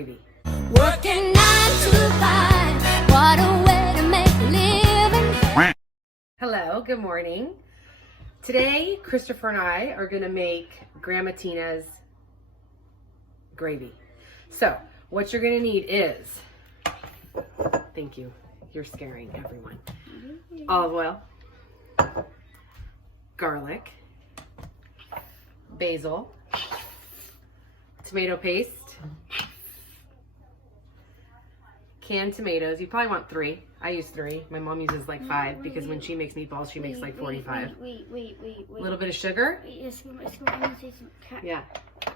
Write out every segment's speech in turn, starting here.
Working 9 to 5, what a way to make a living. Hello, good morning. Today, Christopher and I are gonna make Grandma Tina's gravy. So, what you're gonna need is, thank you, you're scaring everyone. Olive oil, garlic, basil, tomato paste, canned tomatoes. You probably want 3. I use 3. My mom uses like 5 because when she makes meatballs, she makes like 45. Wait. A little bit of sugar. Yes, I'm gonna say some cat. Yeah.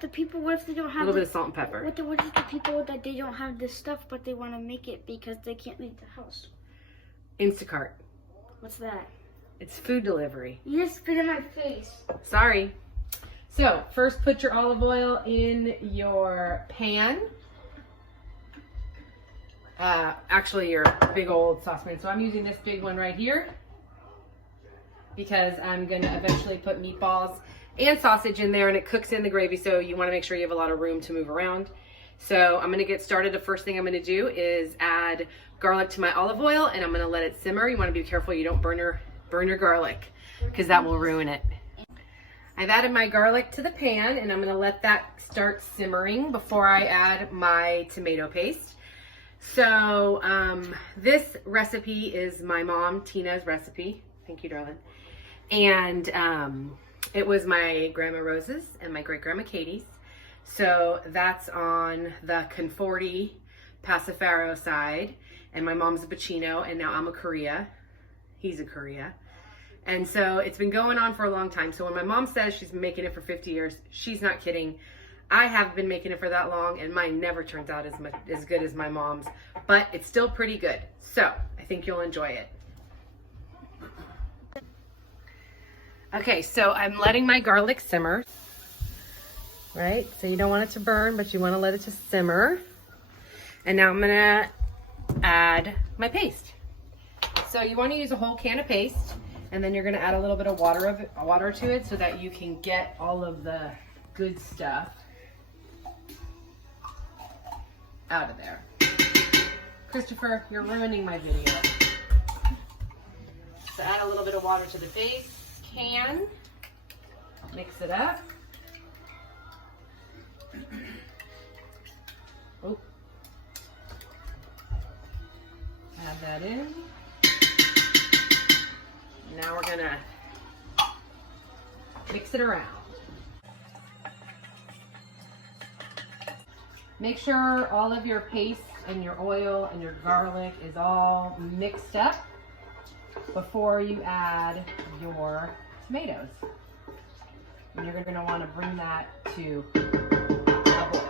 The people, what if they don't have A little bit of salt and pepper. What if the people that they don't have this stuff, but they want to make it because they can't leave the house? Instacart. What's that? It's food delivery. You just spit in my face. Sorry. So, first put your olive oil in your pan. Actually your big old saucepan. So I'm using this big one right here because I'm going to eventually put meatballs and sausage in there and it cooks in the gravy, so you want to make sure you have a lot of room to move around. So I'm going to get started. The first thing I'm going to do is add garlic to my olive oil and I'm going to let it simmer. You want to be careful you don't burn your garlic because that will ruin it. I've added my garlic to the pan and I'm going to let that start simmering before I add my tomato paste. So this recipe is my mom, Tina's recipe. Thank you, darling. And it was my Grandma Rose's and my great-grandma Katie's. So that's on the Conforti Passifaro side. And my mom's a Bacino, and now I'm a Korea. He's a Korea. And so it's been going on for a long time. So when my mom says she's been making it for 50 years, she's not kidding. I have been making it for that long and mine never turns out as good as my mom's, but it's still pretty good. So I think you'll enjoy it. Okay, so I'm letting my garlic simmer, right? So you don't want it to burn, but you want to let it to simmer. And now I'm gonna add my paste. So you want to use a whole can of paste, and then you're gonna add a little bit of water to it so that you can get all of the good stuff out of there. Christopher, you're ruining my video. So add a little bit of water to the base can. Mix it up. Oh. Add that in. Now we're gonna mix it around. Make sure all of your paste and your oil and your garlic is all mixed up before you add your tomatoes. And you're going to want to bring that to a boil.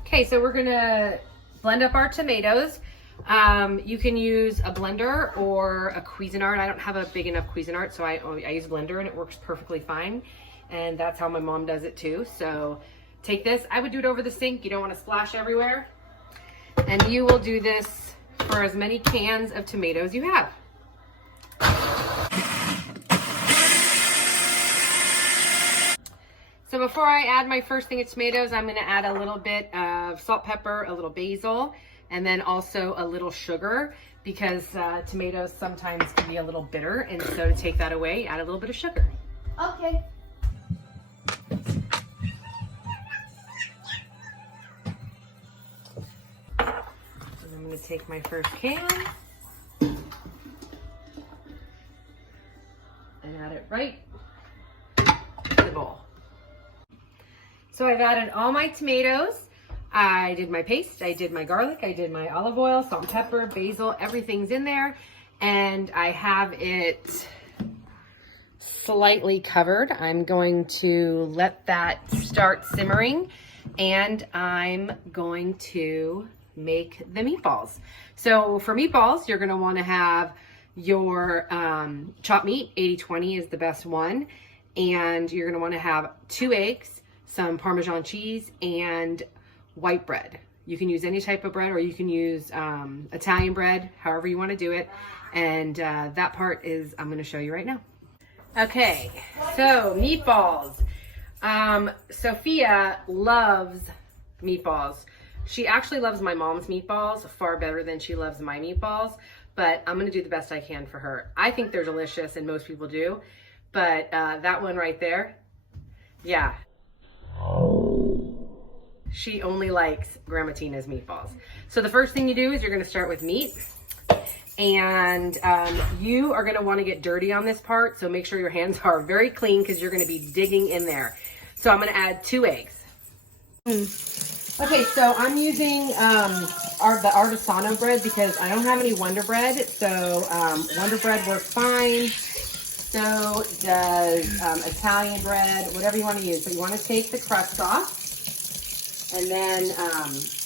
Okay, so we're going to blend up our tomatoes. You can use a blender or a Cuisinart. I don't have a big enough Cuisinart, so I use a blender and it works perfectly fine. And that's how my mom does it too. So take this, I would do it over the sink. You don't want to splash everywhere. And you will do this for as many cans of tomatoes you have. So before I add my first thing of tomatoes, I'm gonna add a little bit of salt, pepper, a little basil, and then also a little sugar because tomatoes sometimes can be a little bitter. And so to take that away, add a little bit of sugar. Okay. I'm going to take my first can and add it right to the bowl. So I've added all my tomatoes. I did my paste, I did my garlic, I did my olive oil, salt and pepper, basil, everything's in there. And I have it slightly covered. I'm going to let that start simmering and I'm going to make the meatballs. So for meatballs, you're going to want to have your chopped meat. 80-20 is the best one. And you're going to want to have 2 eggs, some Parmesan cheese, and white bread. You can use any type of bread, or you can use Italian bread, however you want to do it. And that part is, I'm going to show you right now. Okay, so meatballs. Sophia loves meatballs. She actually loves my mom's meatballs far better than she loves my meatballs, but I'm gonna do the best I can for her. I think they're delicious, and most people do, but that one right there, yeah. She only likes Grandma Tina's meatballs. So the first thing you do is you're gonna start with meat. And you are gonna wanna get dirty on this part, so make sure your hands are very clean because you're gonna be digging in there. So I'm gonna add 2 eggs. Okay, so I'm using the artisano bread because I don't have any Wonder Bread, so Wonder Bread works fine. So does Italian bread, whatever you wanna use. So you wanna take the crust off, and then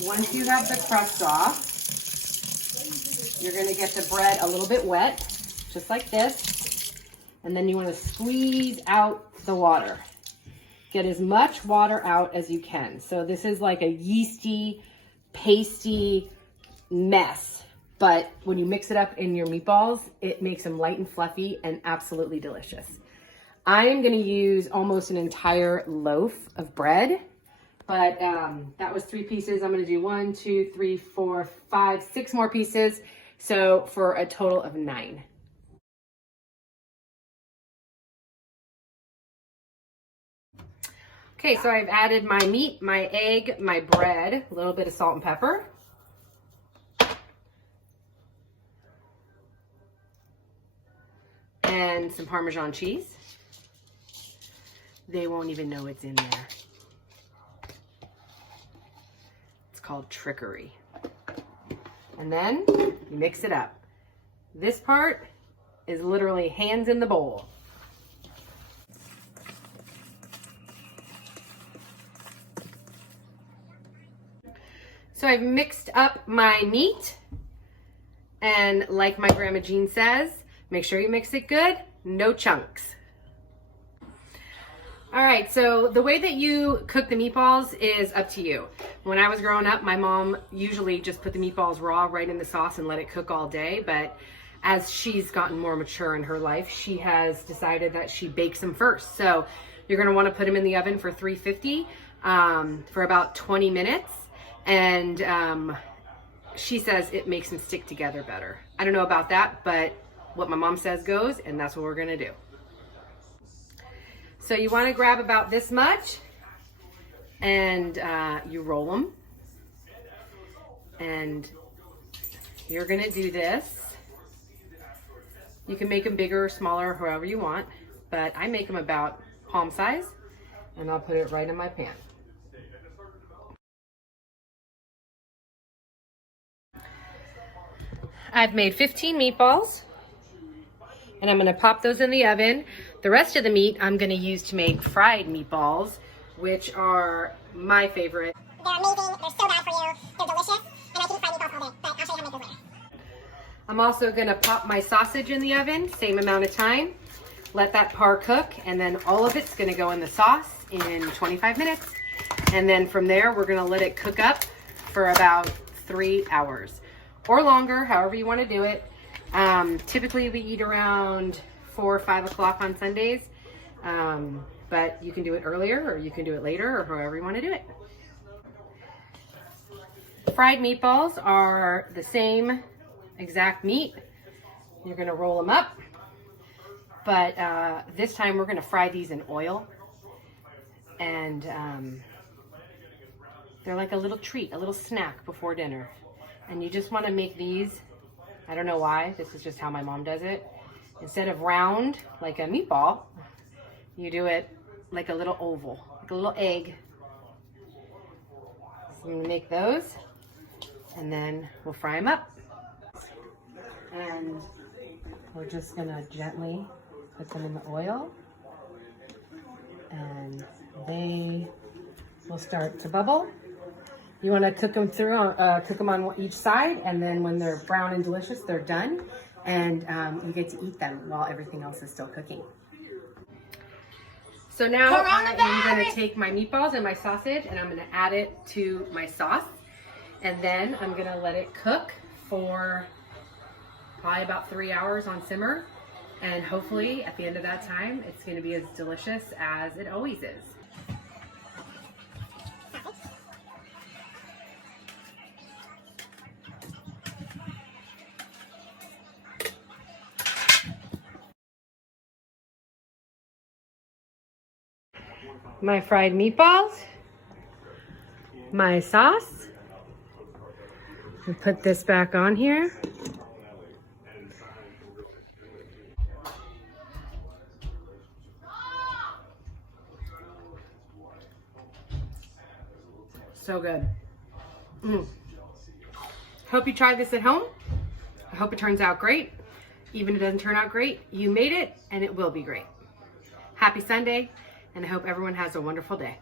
once you have the crust off, you're gonna get the bread a little bit wet, just like this. And then you wanna squeeze out the water. Get as much water out as you can. So this is like a yeasty, pasty mess. But when you mix it up in your meatballs, it makes them light and fluffy and absolutely delicious. I am gonna use almost an entire loaf of bread, but that was 3 pieces. I'm gonna do 1, 2, 3, 4, 5, 6 more pieces. So for a total of 9. Okay, so I've added my meat, my egg, my bread, a little bit of salt and pepper. And some Parmesan cheese. They won't even know it's in there. It's called trickery. And then you mix it up. This part is literally hands in the bowl. So I've mixed up my meat, and like my Grandma Jean says, make sure you mix it good, no chunks. All right, so the way that you cook the meatballs is up to you. When I was growing up, my mom usually just put the meatballs raw right in the sauce and let it cook all day, but as she's gotten more mature in her life, she has decided that she bakes them first. So you're gonna wanna put them in the oven for 350 for about 20 minutes. And she says it makes them stick together better. I don't know about that, but what my mom says goes, and that's what we're gonna do. So you wanna grab about this much, and you roll them. And you're gonna do this. You can make them bigger or smaller, however you want, but I make them about palm size, and I'll put it right in my pan. I've made 15 meatballs, and I'm gonna pop those in the oven. The rest of the meat I'm gonna use to make fried meatballs, which are my favorite. They're amazing, they're so bad for you, they're delicious, and I can eat fried meatballs all day, but I'll show you how to make those later. I'm also gonna pop my sausage in the oven, same amount of time. Let that par cook, and then all of it's gonna go in the sauce in 25 minutes. And then from there, we're gonna let it cook up for about 3 hours. Or longer, however you want to do it. Typically we eat around 4 or 5 o'clock on Sundays, but you can do it earlier or you can do it later or however you want to do it. Fried meatballs are the same exact meat. You're going to roll them up, but this time we're going to fry these in oil, and they're like a little treat, a little snack before dinner. And you just want to make these, I don't know why, this is just how my mom does it. Instead of round, like a meatball, you do it like a little oval, like a little egg. So I'm going to make those, and then we'll fry them up. And we're just going to gently put them in the oil, and they will start to bubble. You want to cook them cook them on each side, and then when they're brown and delicious, they're done, and you get to eat them while everything else is still cooking. So now I'm going to take my meatballs and my sausage, and I'm going to add it to my sauce, and then I'm going to let it cook for probably about 3 hours on simmer, and hopefully at the end of that time, it's going to be as delicious as it always is. my fried meatballs, my sauce. And put this back on here. So good. Hope you try this at home. I hope it turns out great. Even if it doesn't turn out great, you made it and it will be great. Happy Sunday, and I hope everyone has a wonderful day.